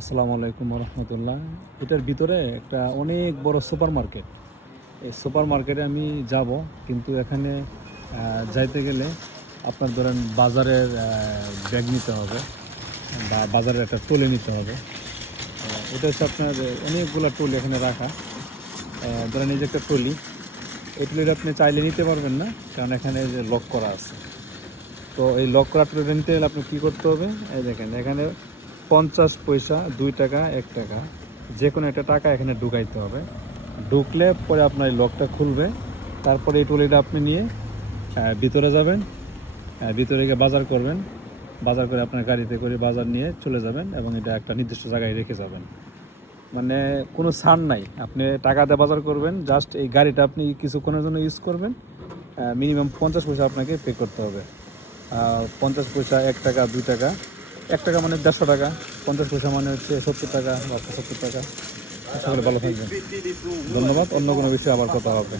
আসসালামু আলাইকুম রহমতুল্লাহ। এটার ভিতরে একটা অনেক বড় সুপার মার্কেট। এই সুপার মার্কেটে আমি যাব, কিন্তু এখানে যাইতে গেলে আপনার ধরেন বাজারের ব্যাগ নিতে হবে বা বাজারের একটা ট্রলি নিতে হবে। এটা হচ্ছে আপনার অনেকগুলো ট্রলি এখানে রাখা। ধরেন এই যে একটা ট্রলি, এই ট্রলিটা আপনি চাইলে নিতে পারবেন না, কারণ এখানে যে লক করা আছে। তো এই লক করা ট্রলিটা নিতে গেলে আপনি কী করতে হবে, এই দেখেন এখানে 50 পয়সা, 2 টাকা, 1 টাকা, যে কোনো একটা টাকা এখানে ঢুকাইতে হবে। ঢুকলে পরে আপনার এই লকটা খুলবে। তারপরে এই ট্রলিটা আপনি নিয়ে ভিতরে যাবেন, ভিতরে গিয়ে বাজার করবেন। বাজার করে আপনার গাড়িতে করে বাজার নিয়ে চলে যাবেন এবং এটা একটা নির্দিষ্ট জায়গায় রেখে যাবেন। মানে কোনো ছাড় নাই, আপনি টাকা দিয়ে বাজার করবেন, জাস্ট এই গাড়িটা আপনি কিছুক্ষণের জন্য ইউজ করবেন। মিনিমাম 50 পয়সা আপনাকে পে করতে হবে। 50 পয়সা, 1 টাকা, 2 টাকা। 1 টাকা মানে 150 টাকা, 50 পয়সা মানে হচ্ছে 70 টাকা বা 75 টাকা। সকলে ভালো থাকবেন, ধন্যবাদ। অন্য কোনো বিষয়ে আবার কথা হবে।